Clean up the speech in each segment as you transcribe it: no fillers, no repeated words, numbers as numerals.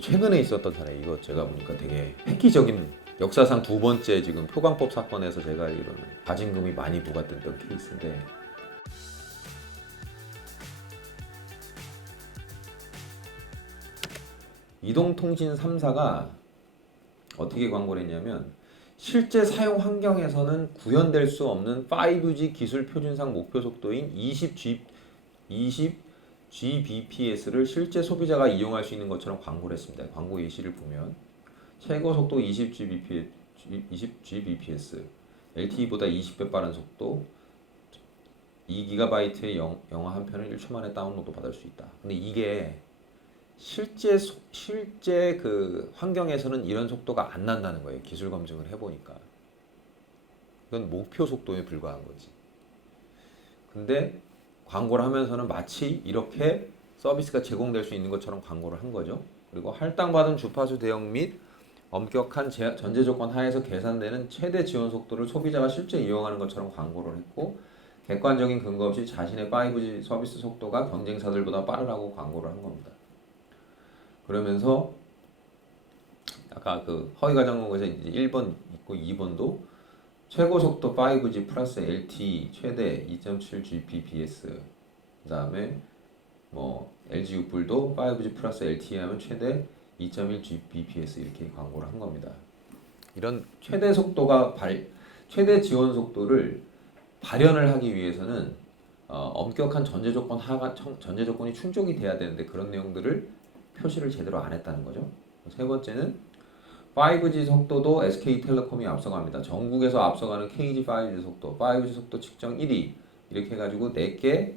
최근에 있었던 사례, 이거 제가 보니까 되게 획기적인, 역사상 두 번째 지금 표광법 사건에서 제가 이런 가진금이 많이 부과됐던 케이스인데, 이동통신 3사가 어떻게 광고를 했냐면, 실제 사용 환경에서는 구현될 수 없는 5G 기술 표준상 목표 속도인 20Gbps를 실제 소비자가 이용할 수 있는 것처럼 광고를 했습니다. 광고 예시를 보면 최고 속도 20Gbps, LTE보다 20배 빠른 속도, 2GB의 영화 한 편을 1초 만에 다운로드 받을 수 있다. 근데 이게 실제 그 환경에서는 이런 속도가 안 난다는 거예요. 기술 검증을 해보니까. 이건 목표 속도에 불과한 거지. 근데 광고를 하면서는 마치 이렇게 서비스가 제공될 수 있는 것처럼 광고를 한 거죠. 그리고 할당받은 주파수 대역 및 엄격한 전제 조건 하에서 계산되는 최대 지원 속도를 소비자가 실제 이용하는 것처럼 광고를 했고, 객관적인 근거 없이 자신의 5G 서비스 속도가 경쟁사들보다 빠르다고 광고를 한 겁니다. 그러면서 아까 그 허위 과장 광고에서 이제 1번 있고 2번도 최고 속도 5G 플러스 LTE 최대 2.7Gbps, 그다음에 뭐 LG U+도 5G 플러스 LTE 하면 최대 2.1Gbps 이렇게 광고를 한 겁니다. 이런 최대 지원 속도를 발현을 하기 위해서는 엄격한 전제 조건이 충족이 돼야 되는데, 그런 내용들을 표시를 제대로 안 했다는 거죠. 세 번째는 5G 속도도 SK텔레콤이 앞서갑니다. 전국에서 앞서가는 KG 5G 속도, 5G 속도 측정 1위 이렇게 해가지고 내게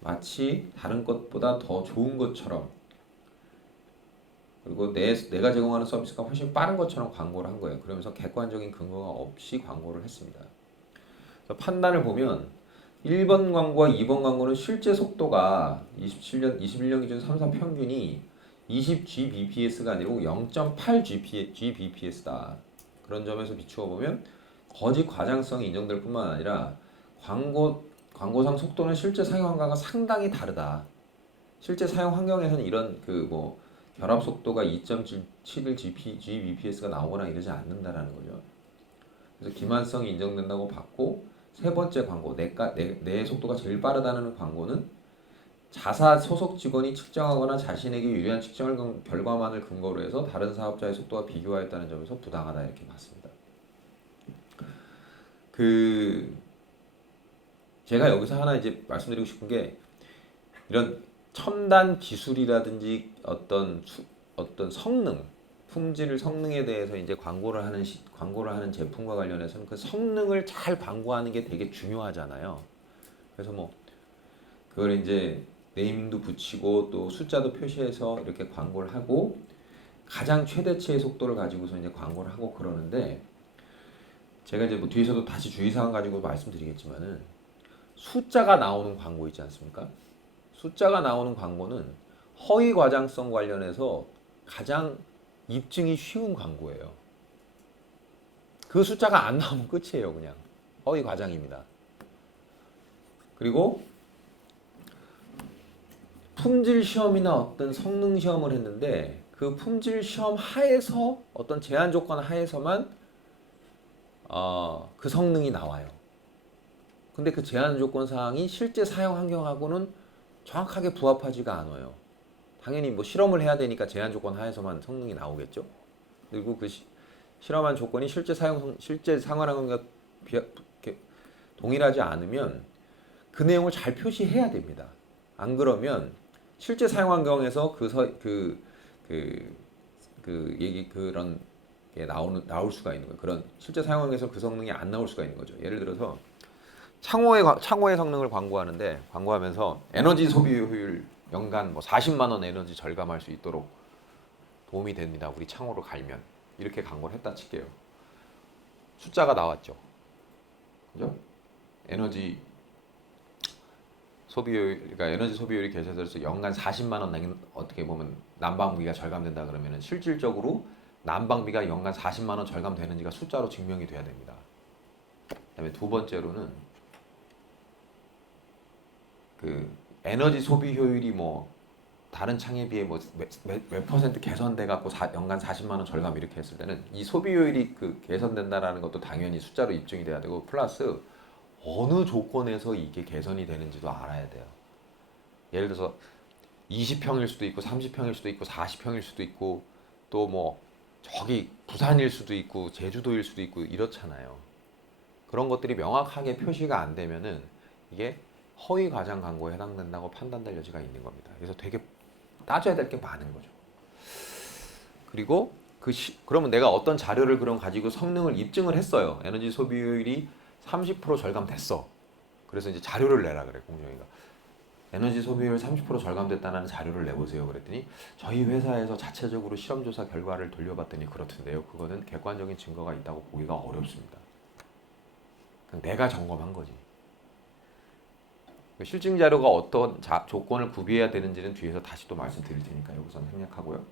마치 다른 것보다 더 좋은 것처럼, 그리고 내가 제공하는 서비스가 훨씬 빠른 것처럼 광고를 한 거예요. 그러면서 객관적인 근거가 없이 광고를 했습니다. 그래서 판단을 보면 1번 광고와 2번 광고는 실제 속도가 21년 기준 3사 평균이 20Gbps가 아니고 0.8Gbps다. 그런 점에서 비추어 보면 거짓 과장성이 인정될 뿐만 아니라 광고상 속도는 실제 사용 환경과 상당히 다르다. 실제 사용 환경에서는 이런 결합 속도가 2.71Gbps가 나오거나 이러지 않는다라는 거죠. 그래서 기만성이 인정된다고 봤고, 세 번째 광고, 내 속도가 제일 빠르다는 광고는 자사 소속 직원이 측정하거나 자신에게 유리한 측정 결과만을 근거로 해서 다른 사업자의 속도와 비교하였다는 점에서 부당하다 이렇게 봤습니다. 제가 여기서 하나 이제 말씀드리고 싶은 게, 이런 첨단 기술이라든지 어떤 성능, 품질 성능에 대해서 이제 광고를 하는 제품과 관련해서는 그 성능을 잘 광고하는 게 되게 중요하잖아요. 그래서 뭐 그걸 이제 네이밍도 붙이고 또 숫자도 표시해서 이렇게 광고를 하고, 가장 최대치의 속도를 가지고서 이제 광고를 하고 그러는데, 제가 이제 뭐 뒤에서도 다시 주의사항 가지고 말씀드리겠지만은, 숫자가 나오는 광고 있지 않습니까? 숫자가 나오는 광고는 허위 과장성 관련해서 가장 입증이 쉬운 광고예요. 그 숫자가 안 나오면 끝이에요. 그냥 허위 과장입니다. 그리고 품질 시험이나 어떤 성능 시험을 했는데, 그 품질 시험 하에서 어떤 제한 조건 하에서만 그 성능이 나와요. 근데 그 제한 조건 사항이 실제 사용 환경하고는 정확하게 부합하지가 않아요. 당연히 뭐 실험을 해야 되니까 제한 조건 하에서만 성능이 나오겠죠. 그리고 그 실험한 조건이 실제 상황 환경과 동일하지 않으면 그 내용을 잘 표시해야 됩니다. 안 그러면 실제 사용 환경에서 그런 게 나올 수가 있는 거예요. 그런 실제 사용 환경에서 그 성능이 안 나올 수가 있는 거죠. 예를 들어서 창호의 성능을 광고하면서 에너지 소비 효율 연간 뭐 40만 원 에너지 절감할 수 있도록 도움이 됩니다. 우리 창호로 갈면, 이렇게 광고를 했다 칠게요. 숫자가 나왔죠. 그죠? 에너지 소비율이 계산돼서 연간 40만 원 어떻게 보면 난방비가 절감된다 그러면은, 실질적으로 난방비가 연간 40만 원 절감되는지가 숫자로 증명이 돼야 됩니다. 그다음에 두 번째로는 에너지 소비 효율이 뭐 다른 창에 비해 몇 퍼센트 개선돼 갖고 연간 40만 원 절감 이렇게 했을 때는 이 소비효율이 그 개선된다라는 것도 당연히 숫자로 입증이 돼야 되고 플러스 어느 조건에서 이게 개선이 되는지도 알아야 돼요. 예를 들어서 20평일 수도 있고 30평일 수도 있고 40평일 수도 있고 또 뭐 저기 부산일 수도 있고 제주도일 수도 있고 이렇잖아요. 그런 것들이 명확하게 표시가 안 되면은 이게 허위 과장 광고에 해당된다고 판단될 여지가 있는 겁니다. 그래서 되게 따져야 될 게 많은 거죠. 그리고 그러면 내가 어떤 자료를 그럼 가지고 성능을 입증을 했어요. 에너지 소비율이 30% 절감됐어. 그래서 이제 자료를 내라 그래 공정위가. 에너지 소비율 30% 절감됐다는 자료를 내보세요. 그랬더니 저희 회사에서 자체적으로 실험조사 결과를 돌려봤더니 그렇던데요. 그거는 객관적인 증거가 있다고 보기가 어렵습니다. 내가 점검한 거지. 실증 자료가 어떤 조건을 구비해야 되는지는 뒤에서 다시 또 말씀드릴 테니까요. 우선 생략하고요.